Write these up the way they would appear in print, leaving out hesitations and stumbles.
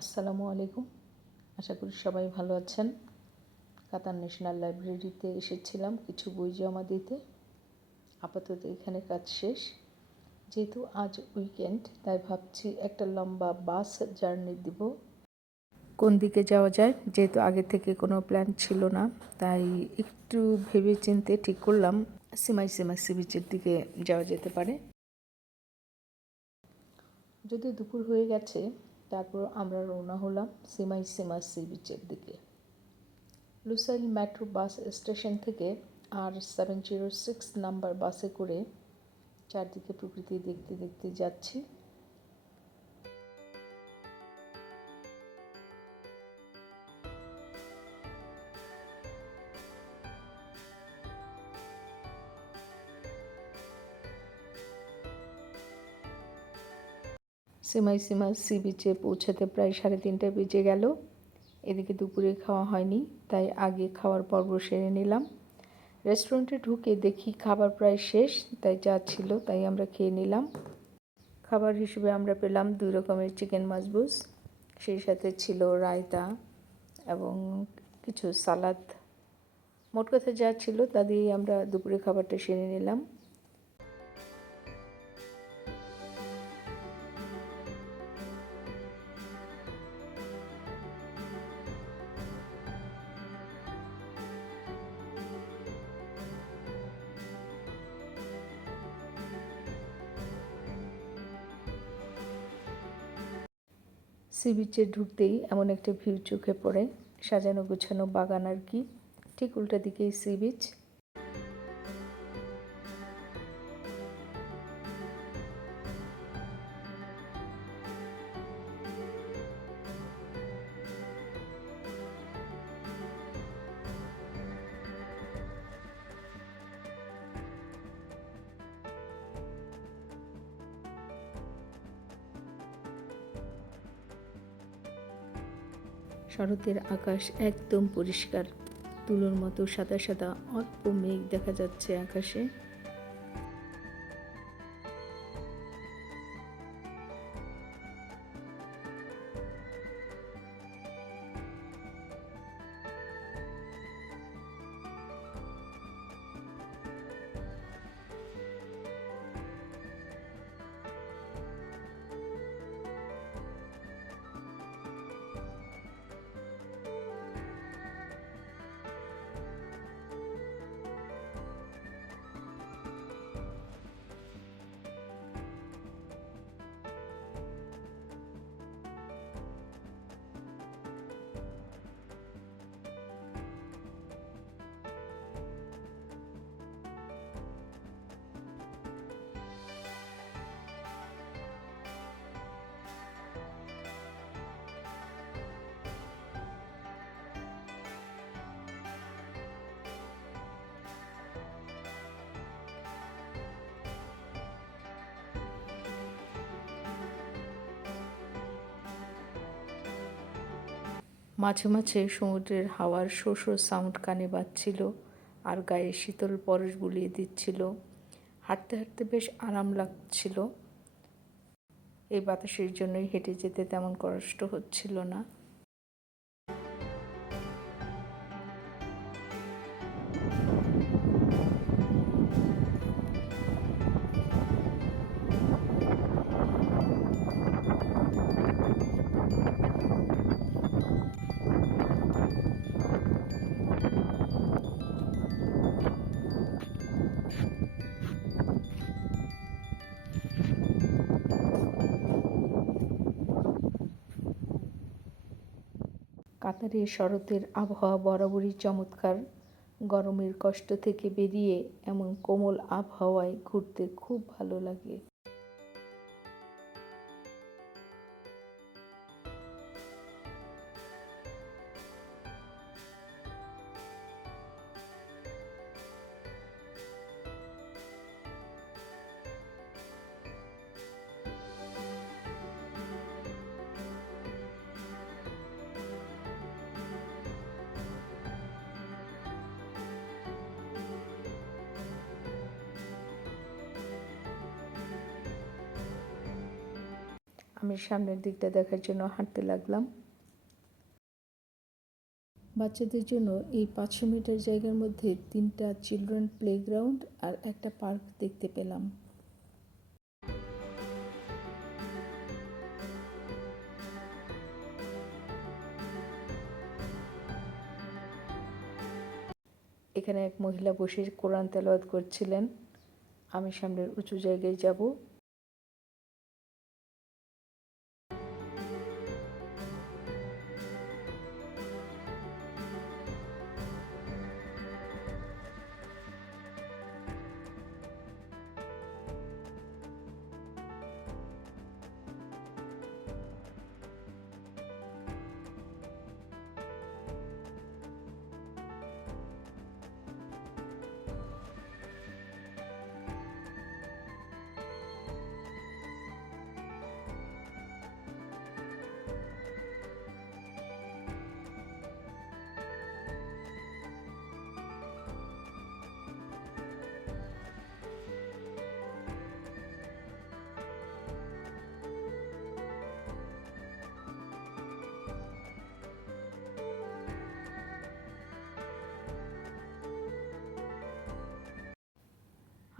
আসসালামু আলাইকুম। আশা করি সবাই ভালো আছেন। কাতার ন্যাশনাল লাইব্রেরিতে এসেছিলাম কিছু বই জমা দিতে। আপাতত এখানে কাজ শেষ। যেহেতু আজ উইকেন্ড, তাই ভাবছি একটা লম্বা বাস জার্নি দিব। কোন দিকে যাওয়া যায়, যেহেতু আগে থেকে কোনো প্ল্যান ছিল না, তাই একটু ভেবে চিন্তে ঠিক করলাম সিমাই সি বিচের দিকে যাওয়া যেতে পারে। যদিও দুপুর হয়ে গেছে, তারপর আমরা রওনা হলাম সিমাই সি বিচের দিকে। লুসাইল মেট্রো বাস স্টেশন থেকে R706 নাম্বার বাসে করে চারদিকে প্রকৃতি দেখতে দেখতে যাচ্ছি। সিমাই সি বিচে পৌঁছাতে প্রায় 3:30 বেজে গেল। এদিকে দুপুরে খাওয়া হয়নি, তাই আগে খাওয়ার পর্ব সেরে নিলাম। রেস্টুরেন্টে ঢুকে দেখি খাবার প্রায় শেষ, তাই যা ছিল তাই আমরা খেয়ে নিলাম। খাবার হিসেবে আমরা পেলাম 2 রকমের চিকেন মাজবুস, সেই সাথে ছিল রায়তা এবং কিছু সালাদ। মোট কথা যা ছিল তা দিয়েই আমরা দুপুরে খাবারটা সেরে নিলাম। সি বিচে ঢুকতেই এমন একটা ভিউ চোখে পড়ে, সাজানো গোছানো বাগান আর কি। ঠিক উল্টা দিকেই সি বিচ। শরতের আকাশ একদম পরিষ্কার, তুলোর মতো সাদা সাদা অল্প মেঘ দেখা যাচ্ছে আকাশে। মাঝে মাঝে সমুদ্রের হাওয়ার শো শো সাউন্ড কানে বাজছিল আর গায়ে শীতল পরশ বুলিয়ে দিচ্ছিল। হাঁটতে হাঁটতে বেশ আরাম লাগছিল। এই বাতাসের জন্যই হেঁটে যেতে তেমন কষ্ট হচ্ছিল না। কাতারে শরতের আবহাওয়া বরাবরই চমৎকার। গরমের কষ্ট থেকে বেরিয়ে এমন কোমল আবহাওয়ায় ঘুরতে খুব ভালো লাগে। আমি সামনের দিকটা দেখার জন্য হাঁটতে লাগলাম। বাচ্চাদের জন্য এই 500 মিটার জায়গার মধ্যে 3টা চিলড্রেন প্লেগ্রাউন্ড আর একটা পার্ক দেখতে পেলাম। এখানে এক মহিলা বসে কোরআন তেলাওয়াত করছিলেন। আমি সামনের উঁচু জায়গায় যাব।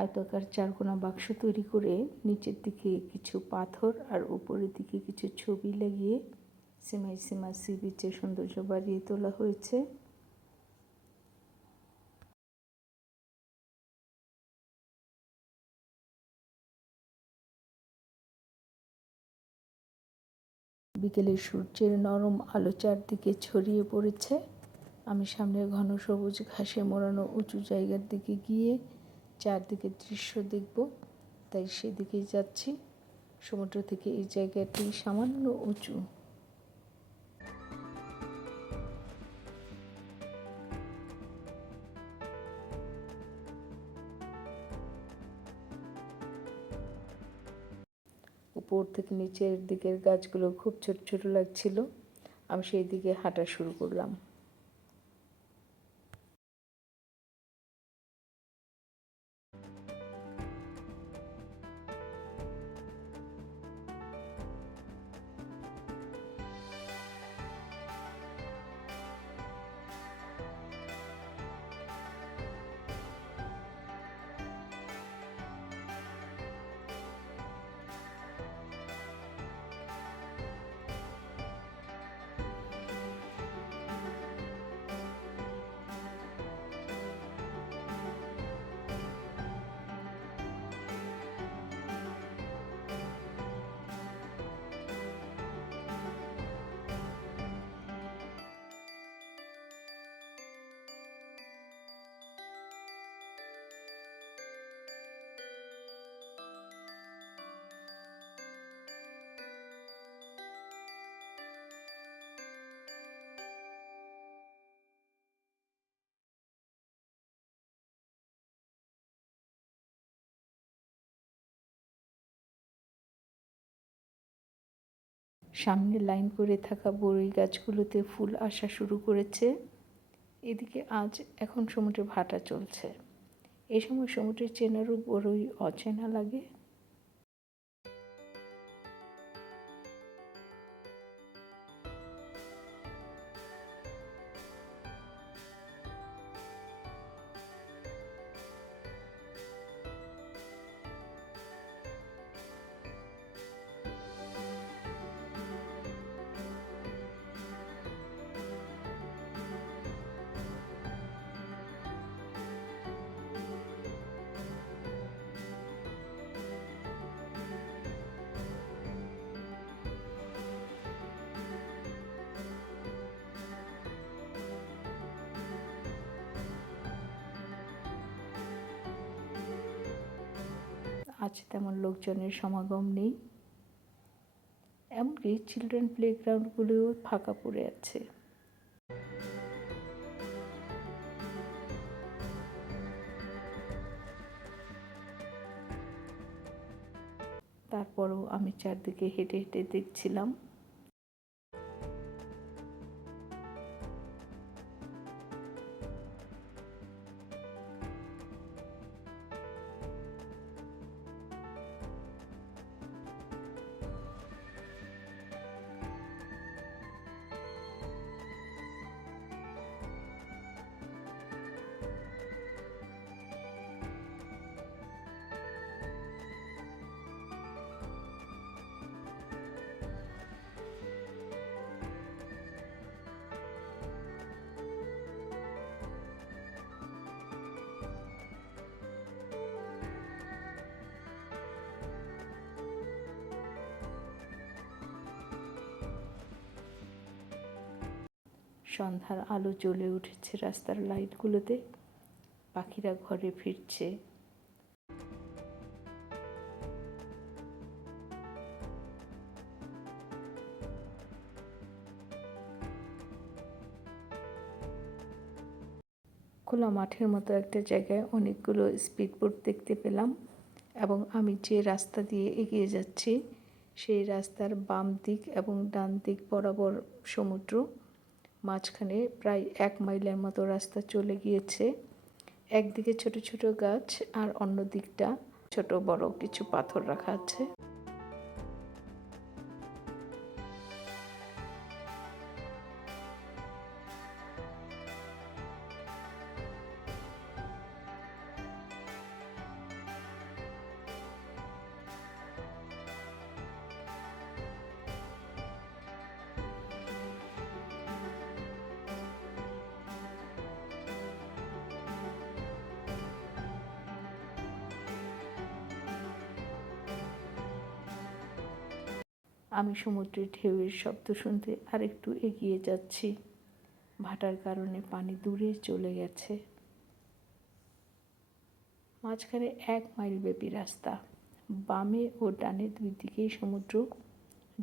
আয়তাকার চারকোনা বাক্স তৈরি করে নিচের দিকে কিছু পাথর আর উপরের দিকে কিছু ছবি লাগিয়ে সিমাই সিমা সি বিচের সৌন্দর্য বাড়িয়ে তোলা হয়েছে। বিকেলে সূর্যের নরম আলো চারদিকে ছড়িয়ে পড়েছে। আমি সামনের ঘন সবুজ ঘাসে মোড়ানো উঁচু জায়গার দিকে গিয়ে চারদিকের দৃশ্য দেখব, তাই সেদিকেই যাচ্ছি। সমুদ্র থেকে এই জায়গাটি সামান্য উঁচু। উপর থেকে নিচের দিকের গাছগুলো খুব ছোট ছোট লাগছিল। আমি সেই দিকে হাঁটা শুরু করলাম। সামনে লাইন করে থাকা বড়ই গাছগুলোতে ফুল আসা শুরু করেছে। এদিকে এখন সমুদ্রে ভাটা চলছে। এই সময় সমুদ্রের চেনারও বড়ই অচেনা লাগে। আজ তেমন লোকজনের সমাগম নেই, এমনকি চিলড্রেন প্লেগ্রাউন্ডগুলোও ফাঁকা পড়ে আছে। তারপরও আমি চারদিকে হেঁটে হেঁটে দেখছিলাম। সন্ধ্যার আলো জ্বলে উঠেছে রাস্তার লাইটগুলোতে। পাখিরা ঘরে ফিরছে। খোলা মাঠের মতো একটা জায়গায় অনেকগুলো স্পিডবোট দেখতে পেলাম এবং আমি যে রাস্তা দিয়ে এগিয়ে যাচ্ছি সেই রাস্তার বাম দিক এবং ডান দিক বরাবর সমুদ্র। মাঝখানে প্রায় 1 মাইলের মতো রাস্তা চলে গিয়েছে। একদিকে ছোট ছোট গাছ আর অন্য দিকটা ছোট বড় কিছু পাথর রাখা আছে। আমি সমুদ্রের ঢেউয়ের শব্দ শুনতে আরেকটু এগিয়ে যাচ্ছি। ভাটার কারণে পানি দূরে চলে গেছে। মাঝখানে 1 মাইল ব্যাপী রাস্তা। বামে ও ডানে দুই দিকেই সমুদ্র।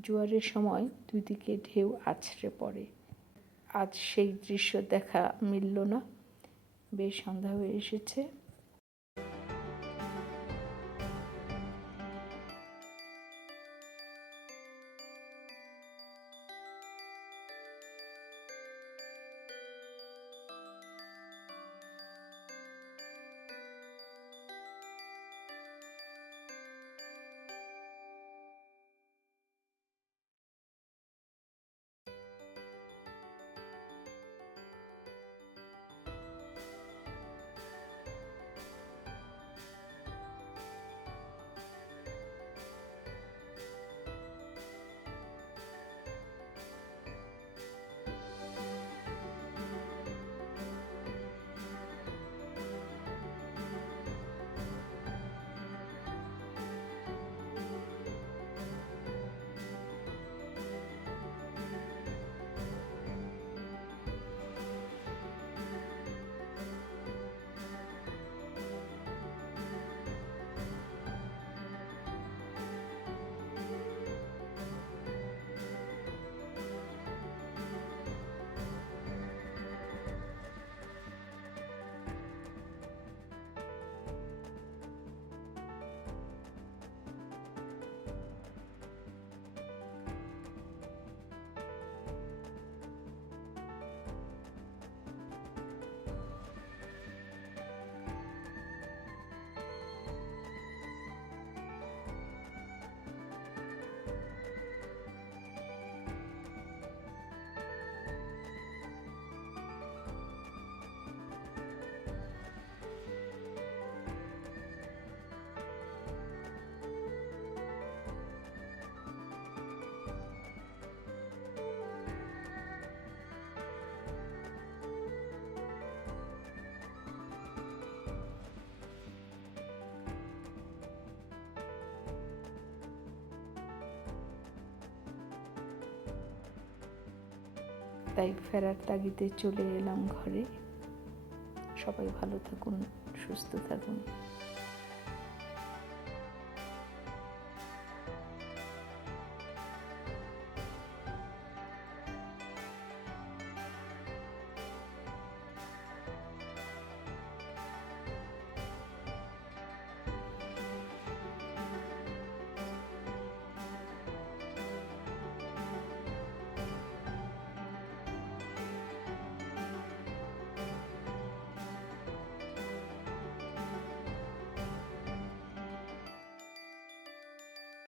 জোয়ারের সময় দুই দিকে ঢেউ আছড়ে পড়ে। আজ সেই দৃশ্য দেখা মিলল না। বেশ সন্ধ্যা হয়ে এসেছে। তাই ফেরার তাগিদে চলে এলাম ঘরে। সবাই ভালো থাকুন, সুস্থ থাকুন।